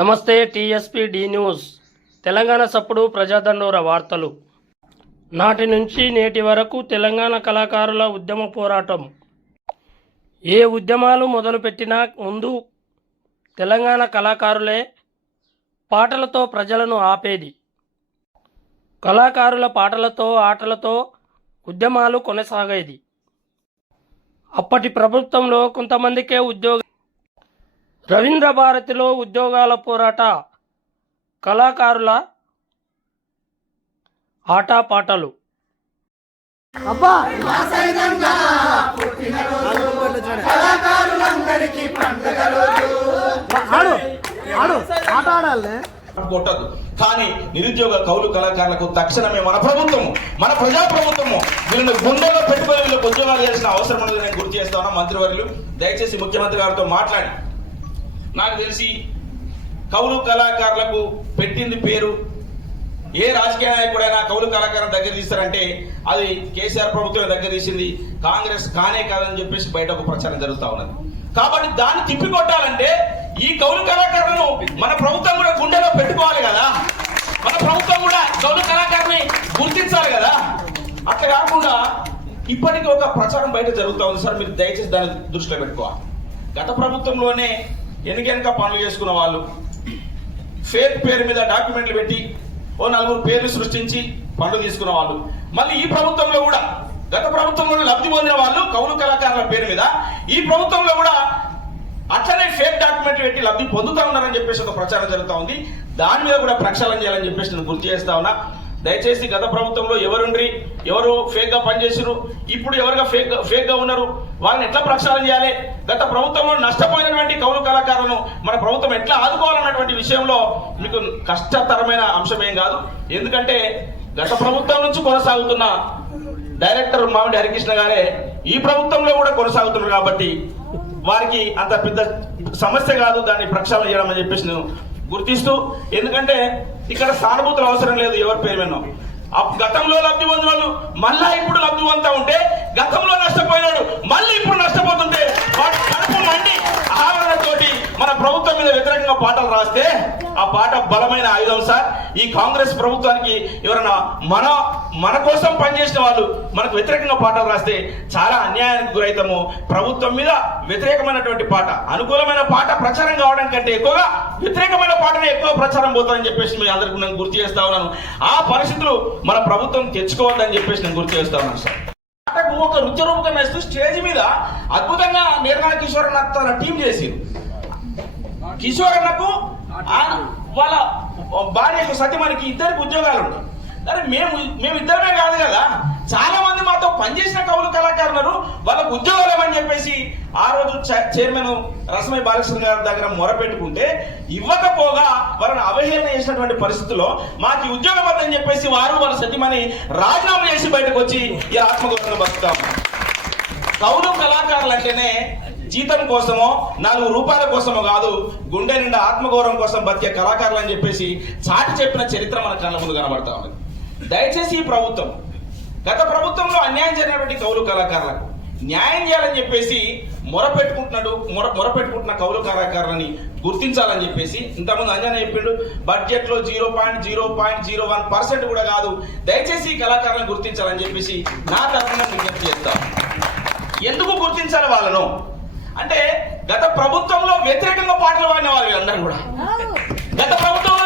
నమస్తే tsp D news. Telangana సప్పుడు ప్రజాదండోర వార్తలు. నాటి నుంచి నేటి వరకు తెలంగాణ కళాకారుల ఉద్యమ పోరాటం. ఏ ఉద్యమాలు మొదలుపెట్టినా ముందు తెలంగాణ కళాకారులే పాటలతో ప్రజలను ఆపేది. కళాకారుల పాటలతో ఆటలతో ఉద్యమాలు కొనసాగేది. అప్పటి ప్రభుత్వంలో కొంతమందికే ఉద్యోగ రవీంద్ర భారతిలో ఉద్యోగాల పోరాట కళాకారుల ఆటపాటలు. అబ్బా! ఆడు ఆడు ఆట ఆడాలి కొట్టదు. కానీ నిరుద్యోగ కౌలు కళాకారులకు తక్షణమే మన ప్రభుత్వము మన ప్రజా ప్రభుత్వము వీళ్ళని గుండెల్లో పెట్టుకొని వీళ్ళకి ఉద్యోగాలు చేయాల్సిన అవసరం ఉన్నది నేను గుర్తు చేస్తా ఉన్నా. మంత్రివర్యులు దయచేసి ముఖ్యమంత్రి గారితో మాట్లాడి. నాకు తెలిసి కౌలు కళాకారులకు పెట్టింది పేరు ఏ రాజకీయ నాయకుడైనా కౌలు కళాకారుల దగ్గర తీస్తారంటే అది కేసీఆర్ ప్రభుత్వం దగ్గర తీసింది కాంగ్రెస్ కానే కాదని చెప్పేసి బయట ఒక ప్రచారం జరుగుతూ ఉన్నది. కాబట్టి దాన్ని తిప్పికొట్టాలంటే ఈ కౌలు కళాకారులను మన ప్రభుత్వం కూడా గుండెలో పెట్టుకోవాలి కదా. మన ప్రభుత్వం కూడా కౌలు కళాకారుని గుర్తించాలి కదా. అట్లా కాకుండా ఇప్పటికీ ఒక ప్రచారం బయట జరుగుతూ ఉంది. సార్ మీరు దయచేసి దాన్ని దృష్టిలో పెట్టుకోవాలి. గత ప్రభుత్వంలోనే ఎన్నికెనక పనులు చేసుకున్న వాళ్ళు ఫేక్ పేరు మీద డాక్యుమెంట్లు పెట్టి ఓ నలుగురు పేర్లు సృష్టించి పనులు తీసుకున్న వాళ్ళు. మళ్ళీ ఈ ప్రభుత్వంలో కూడా గత ప్రభుత్వంలో లబ్ధి పొందిన వాళ్ళు కౌలు కళాకారుల పేరు మీద ఈ ప్రభుత్వంలో కూడా అట్లనే ఫేక్ డాక్యుమెంట్లు పెట్టి లబ్ధి పొందుతా ఉన్నారని చెప్పేసి ఒక ప్రచారం జరుగుతూ ఉంది. దాని మీద కూడా ప్రక్షాళన చేయాలని చెప్పేసి నేను గుర్తు చేస్తా ఉన్నా. దయచేసి గత ప్రభుత్వంలో ఎవరుండ్రి? ఎవరు ఫేక్గా పనిచేసారు ఇప్పుడు ఎవరుగా ఫేక్ ఫేక్గా ఉన్నారు? వాళ్ళని ఎట్లా ప్రక్షాళన చేయాలి? గత ప్రభుత్వంలో నష్టపోయినటువంటి కౌలు కళాకారులను మన ప్రభుత్వం ఎట్లా ఆదుకోవాలన్నటువంటి విషయంలో మీకు కష్టతరమైన అంశం ఏం కాదు. ఎందుకంటే గత ప్రభుత్వం నుంచి కొనసాగుతున్న డైరెక్టర్ మామిడి హరికృష్ణ గారే ఈ ప్రభుత్వంలో కూడా కొనసాగుతున్నారు కాబట్టి వారికి అంత పెద్ద సమస్య కాదు దాన్ని ప్రక్షాళన చేయడం అని చెప్పేసి నేను గుర్తిస్తూ ఎందుకంటే ఇక్కడ సానుభూతులు అవసరం లేదు ఎవరి పేరు విన్నాం గతంలో లబ్ధి పొందిన వాళ్ళు మళ్ళా ఇప్పుడు లబ్ధి పొందుతా ఉంటే గతంలో నష్టపోయినాడు మళ్ళీ ఇప్పుడు నష్టపోతుంటే వాటి కడుపు మండి ఆవరణతోటి మన ప్రభుత్వం మీద వ్యతిరేకంగా పాటలు రాస్తే ఆ పాట బలమైన ఆయుధం సార్. ఈ కాంగ్రెస్ ప్రభుత్వానికి ఎవరైనా మన మన కోసం పనిచేసిన వాళ్ళు మనకు వ్యతిరేకంగా పాటలు రాస్తే చాలా అన్యాయానికి గురవుతాము ప్రభుత్వం మీద వ్యతిరేకమైనటువంటి పాట అనుకూలమైన పాట ప్రచారం కావడం కంటే ఎక్కువగా వ్యతిరేకమైన పాటనే ఎక్కువ ప్రచారం పోతుందని చెప్పేసి మీ అందరికి నేను గుర్తు చేస్తా ఉన్నాను. ఆ పరిస్థితులు మన ప్రభుత్వం తెచ్చుకోవద్దని చెప్పేసి నేను గుర్తు చేస్తా ఉన్నాను సార్. పాటకు ఒక నృత్య రూపకం వేస్తూ స్టేజ్ మీద అద్భుతంగా నిర్మల కిషోర్ తన టీం చేసి కిషోర్ అన్నకు వాళ్ళ భార్యకు సత్యమానికి ఇద్దరికి ఉద్యోగాలు ఉన్నాయి అరే మేము మేము ఇద్దరమే కాదు కదా చాలా మంది మాతో పనిచేసిన కవులు కళాకారులు వాళ్ళకు ఉద్యోగాలు ఏమని చెప్పేసి ఆ రోజు చైర్మన్ రసమై బాలకృష్ణ గారి దగ్గర మొరపెట్టుకుంటే ఇవ్వకపోగా వారిని అవహేళన చేసినటువంటి పరిస్థితుల్లో మాకు ఉద్యోగం వద్దని చెప్పేసి వారు వాళ్ళ సత్యమని రాజీనామా చేసి బయటకు వచ్చి ఈ ఆత్మగౌరవంగా బతుకుతాం. కౌలు కళాకారులు అంటేనే జీతం కోసమో నాలుగు రూపాయల కోసమో కాదు గుండె నిండా ఆత్మగౌరవం కోసం బతికే కళాకారులు అని చెప్పేసి చాటి చెప్పిన చరిత్ర మన కళ్ళ ముందు కనబడతా ఉంది దయచేసి ఈ ప్రభుత్వం గత ప్రభుత్వంలో అన్యాయం జరిగినటువంటి కౌలు కళాకారులకు న్యాయం చేయాలని చెప్పేసి మొరపెట్టుకుంటున్నాడు మొర మొరపెట్టుకుంటున్న కౌలు కళాకారులని గుర్తించాలని చెప్పేసి ఇంతకుముందు అంజనా చెప్పిండు బడ్జెట్లో zero point zero point zero one percent కూడా కాదు దయచేసి ఈ కళాకారులను గుర్తించాలని చెప్పేసి నా తరఫున విజ్ఞప్తి చేస్తాను ఎందుకు గుర్తించాలి వాళ్ళను? అంటే గత ప్రభుత్వంలో వ్యతిరేకంగా పాటలు పాడిన వాళ్ళు వీళ్ళందరూ కూడా. గత ప్రభుత్వంలో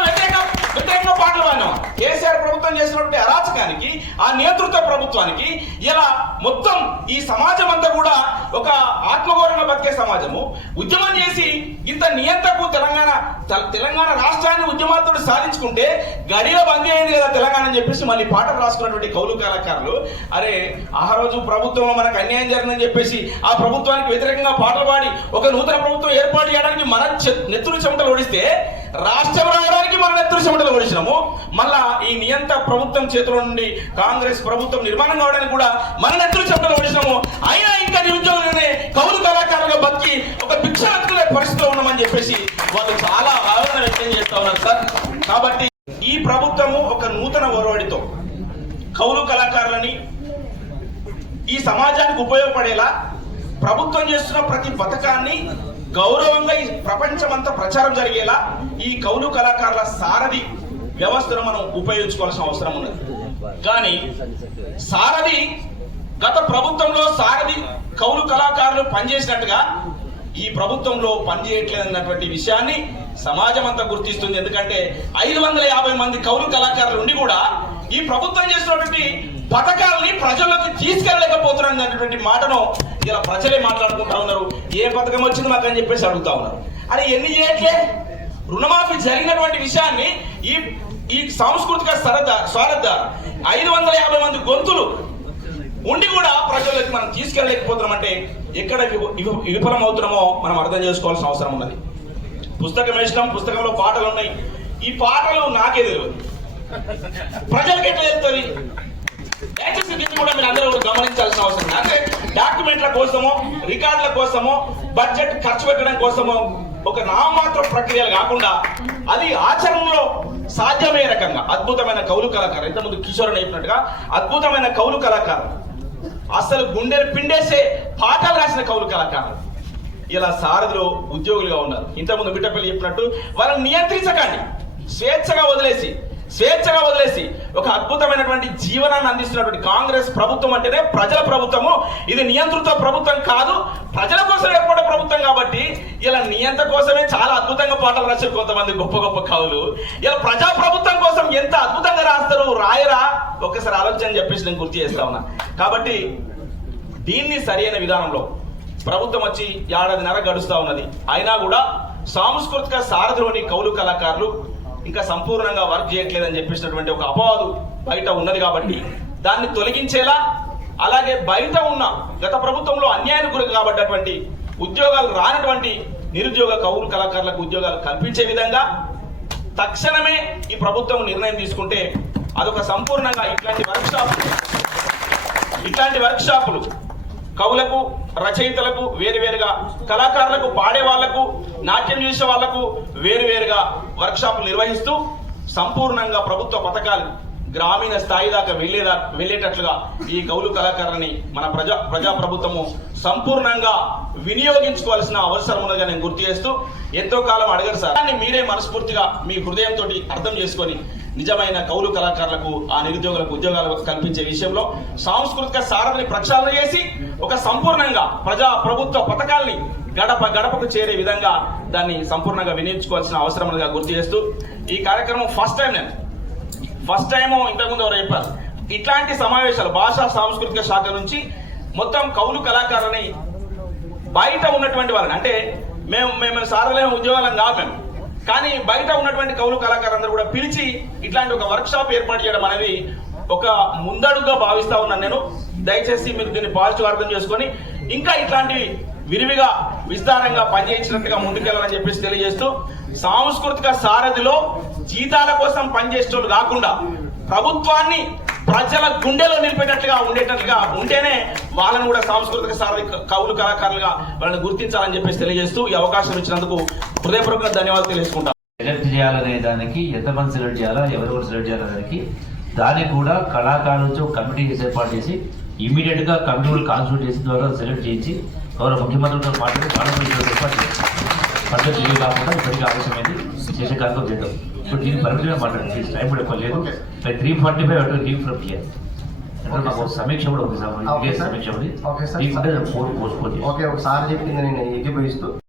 ఎన్నో పాటలు పాడిన కేసీఆర్ ప్రభుత్వం చేసినటువంటి అరాచకానికి ఆ నేతృత్వ ప్రభుత్వానికి ఇలా మొత్తం ఈ సమాజం అంతా కూడా ఒక ఆత్మగౌరవంగా బతికే సమాజము. ఉద్యమం చేసి ఇంత నియంత్రకు తెలంగాణ తెలంగాణ రాష్ట్రాన్ని ఉద్యమాలతో సాధించుకుంటే గడిలో బందీ అయింది కదా తెలంగాణ అని చెప్పేసి మళ్ళీ పాటలు రాసుకున్నటువంటి కౌలు కళాకారులు. అరే ఆ రోజు ప్రభుత్వంలో మనకు అన్యాయం జరిగిందని చెప్పేసి ఆ ప్రభుత్వానికి వ్యతిరేకంగా పాటలు పాడి ఒక నూతన ప్రభుత్వం ఏర్పాటు చేయడానికి మన నెత్తులు చెమటలు ఓడిస్తే రాష్ట్రం రావడానికి మన నెత్తురు చెమటలు ఓడించినాము మళ్ళా ఈ నియంత ప్రభుత్వం చేతిలో నుండి కాంగ్రెస్ ప్రభుత్వం నిర్మాణం కావడానికి కూడా మన నెత్తురు చెమటలు కొడిచినాము. అయినా ఇంకా నిరుద్యోగులనే కౌలు కళాకారులుగా బతికి ఒక భిక్ష పరిస్థితిలో ఉన్నామని చెప్పేసి వాళ్ళు చాలా ఆవేదన వ్యక్తం చేస్తా ఉన్నారు సార్. కాబట్టి ఈ ప్రభుత్వము ఒక నూతన ఒరవడితో కౌలు కళాకారులని ఈ సమాజానికి ఉపయోగపడేలా ప్రభుత్వం చేస్తున్న ప్రతి పథకాన్ని గౌరవంగా ఈ ప్రపంచమంతా ప్రచారం జరిగేలా ఈ కౌలు కళాకారుల సారథి వ్యవస్థను మనం ఉపయోగించుకోవాల్సిన అవసరం ఉన్నది. కానీ సారథి గత ప్రభుత్వంలో సారథి కౌలు కళాకారులు పనిచేసినట్టుగా ఈ ప్రభుత్వంలో పనిచేయట్లేదన్నటువంటి విషయాన్ని సమాజం అంతా గుర్తిస్తుంది. ఎందుకంటే ఐదు వందల యాభై మంది కౌలు కళాకారులు ఉండి కూడా ఈ ప్రభుత్వం చేస్తున్నటువంటి పథకాలని ప్రజల్లోకి తీసుకెళ్ళలేకపోతున్నారు అన్నటువంటి మాటను ఇలా ప్రజలే మాట్లాడుకుంటా ఉన్నారు. ఏ పథకం వచ్చింది మాకు అని చెప్పేసి అడుగుతా ఉన్నారు. అని ఎన్ని చేయట్లే? రుణమాఫీ జరిగినటువంటి విషయాన్ని ఈ ఈ సాంస్కృతిక సరద స్వారథ ఐదు వందల యాభై మంది గొంతులు ఉండి కూడా ప్రజల్లోకి మనం తీసుకెళ్ళలేకపోతున్నాం అంటే ఎక్కడ విఫ- విఫలం అవుతున్నామో మనం అర్థం చేసుకోవాల్సిన అవసరం ఉన్నది. పుస్తకం వేసినాం పుస్తకంలో పాటలు ఉన్నాయి. ఈ పాటలు నాకే తెలియదు. ప్రజలకు ఎట్లా తెలుస్తుంది దయచేసి కూడా మీరు అందరూ గమనించాల్సిన అవసరం అంటే డాక్యుమెంట్ల కోసమో రికార్డుల కోసమో బడ్జెట్ ఖర్చు పెట్టడం కోసమో ఒక నామమాత్ర ప్రక్రియలు కాకుండా అది ఆచరణలో సాధ్యమయ్యే రకంగా అద్భుతమైన కౌలు కళాకారు ఇంతకుముందు కిషోర్ అని చెప్పినట్టుగా అద్భుతమైన కౌలు కళాకారు అసలు గుండెలు పిండేసే పాటలు రాసిన కౌలు కళాకారులు. ఇలా సారథిలో ఉద్యోగులుగా ఉన్నారు. ఇంతకుముందు బిడ్డపల్లి చెప్పినట్టు వాళ్ళని నియంత్రించకండి. స్వేచ్ఛగా వదిలేసి స్వేచ్ఛగా వదిలేసి ఒక అద్భుతమైనటువంటి జీవనాన్ని అందిస్తున్నటువంటి కాంగ్రెస్ ప్రభుత్వం అంటేనే ప్రజల ప్రభుత్వము. ఇది నియంత్రిత ప్రభుత్వం కాదు ప్రజల కోసం ఏర్పడే ప్రభుత్వం కాబట్టి ఇలా నియంత్రణ కోసమే చాలా అద్భుతంగా పాటలు రాశారు కొంతమంది గొప్ప గొప్ప కవులు. ఇలా ప్రజా ప్రభుత్వం కోసం ఎంత అద్భుతంగా రాస్తారు రాయరా? ఒక్కసారి ఆలోచన చెప్పేసి నేను గుర్తు చేస్తా ఉన్నా. కాబట్టి దీన్ని సరైన విధానంలో ప్రభుత్వం వచ్చి ఏడాదిన్నర గడుస్తా ఉన్నది. అయినా కూడా సాంస్కృతిక సారథిలోని కౌలు కళాకారులు ఇంకా సంపూర్ణంగా వర్క్ చేయట్లేదని చెప్పేసినటువంటి ఒక అపవాదు బయట ఉన్నది కాబట్టి దాన్ని తొలగించేలా అలాగే బయట ఉన్న గత ప్రభుత్వంలో అన్యాయానికి గురి కాబట్టినటువంటి ఉద్యోగాలు రానటువంటి నిరుద్యోగ కౌలు కళాకారులకు ఉద్యోగాలు కల్పించే విధంగా తక్షణమే ఈ ప్రభుత్వం నిర్ణయం తీసుకుంటే అదొక సంపూర్ణంగా ఇట్లాంటి వర్క్ ఇట్లాంటి వర్క్ షాపులు కవులకు రచయితలకు వేరువేరుగా కళాకారులకు పాడే వాళ్ళకు నాట్యం చేసే వాళ్ళకు వేరువేరుగా వర్క్షాపులు నిర్వహిస్తూ సంపూర్ణంగా ప్రభుత్వ పథకాలు గ్రామీణ స్థాయి దాకా వెళ్ళేదా వెళ్ళేటట్లుగా ఈ కౌలు కళాకారులని మన ప్రజా ప్రజా ప్రభుత్వము సంపూర్ణంగా వినియోగించుకోవాల్సిన అవసరం ఉన్నదిగా నేను గుర్తు చేస్తూ ఎంతో కాలం అడగరు సార్. దాన్ని మీరే మనస్ఫూర్తిగా మీ హృదయంతో అర్థం చేసుకొని నిజమైన కౌలు కళాకారులకు ఆ నిరుద్యోగులకు ఉద్యోగాలు కల్పించే విషయంలో సాంస్కృతిక సారథిని ప్రక్షాళన చేసి ఒక సంపూర్ణంగా ప్రజా ప్రభుత్వ పథకాల్ని గడప గడపకు చేరే విధంగా దాన్ని సంపూర్ణంగా వినియోగించుకోవాల్సిన అవసరం ఉన్నదిగా గుర్తు చేస్తూ ఈ కార్యక్రమం ఫస్ట్ టైం నేను ఫస్ట్ టైం ఇంతకుముందు ఎవరు చెప్పారు. ఇట్లాంటి సమావేశాలు భాషా సాంస్కృతిక శాఖ నుంచి మొత్తం కౌలు కళాకారులని బయట ఉన్నటువంటి వాళ్ళని అంటే మేము మేము సారలేము ఉద్యోగాలం కాదు మేము. కానీ బయట ఉన్నటువంటి కౌలు కళాకారులందరూ కూడా పిలిచి ఇట్లాంటి ఒక వర్క్ షాప్ ఏర్పాటు చేయడం అనేది ఒక ముందడుగుగా భావిస్తా ఉన్నాను నేను. దయచేసి మీరు దీన్ని పాజిటివ్ అర్థం చేసుకొని ఇంకా ఇట్లాంటివి విరివిగా విస్తారంగా పనిచేయించినట్టుగా ముందుకెళ్ళాలని చెప్పేసి తెలియజేస్తూ సాంస్కృతిక సారథిలో జీతాల కోసం పనిచేసేటోళ్ళు కాకుండా ప్రభుత్వాన్ని ప్రజల గుండెలో నిలిపేటట్లుగా ఉండేటట్లుగా ఉంటేనే వాళ్ళని కూడా సాంస్కృతిక సారథి కవులు కళాకారులుగా వాళ్ళని గుర్తించాలని చెప్పేసి తెలియజేస్తూ ఈ అవకాశం ఇచ్చినందుకు హృదయపూర్వక ధన్యవాదాలు తెలియజేసుకుంటాను సెలెక్ట్ చేయాలనే దానికి ఎంతమంది సెలెక్ట్ చేయాలా ఎవరెవరు సెలెక్ట్ చేయాలనే దానికి దానికి కూడా కళాకారులతో నుంచి ఒక కమిటీ ఏర్పాటు చేసి ఇమీడియట్గా కమిటీలు కాన్స్టిట్యూట్ చేసిన ద్వారా సెలెక్ట్ చేయించి గౌరవ ముఖ్యమంత్రితో పాటు పార్లమెంట్ ఏర్పాటు చేయాలి బడ్జెట్ కాకుండా ఇప్పటికీ ఆలస్యమైంది. చేసే కార్యక్రమం చేద్దాం ఇప్పుడు దీన్ని పరిమితంగా మాట్లాడండి టైం కూడా ఎక్కువ లేదు బై త్రీ ఫార్టీ ఫైవ్ అటు లీవ్ ఫ్రమ్ హియర్ అంటే మాకు ఒక సమీక్ష కూడా ఉంది సార్ Okay, ఇదే sir. సమీక్ష ఉంది Okay, sir. లీవ్ ఉంటే ఫోర్ పోస్ట్ పోన్ ఓకే ఒకసారి చెప్పింది నేను ఏకీభవిస్తూ